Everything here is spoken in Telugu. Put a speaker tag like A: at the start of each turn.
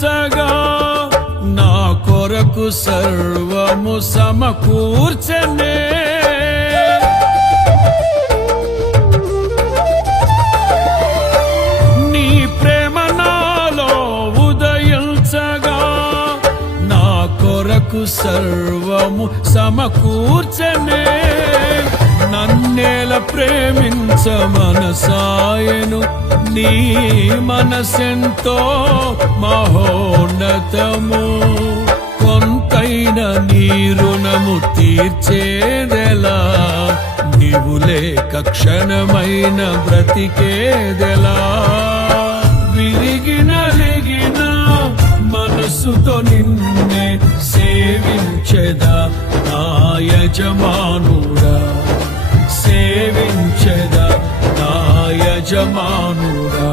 A: వరుసగా నా కొరకు సర్వము సమకూర్చనే. నీ ప్రేమ నాలో ఉదయించగా నా కొరకు సర్వము సమకూర్చనే. ప్రేమించ మనసాయను. నీ మనసెంతో మహోన్నతము. కొంతైన నీ రుణము తీర్చేదెలా. నీవు లేక క్షణమైన బ్రతికేదెలా. విరిగిన లిగిన మనసుతో నిన్నే సేవించెదా నా యజమానుడా. రక్షద నా యజమానుడా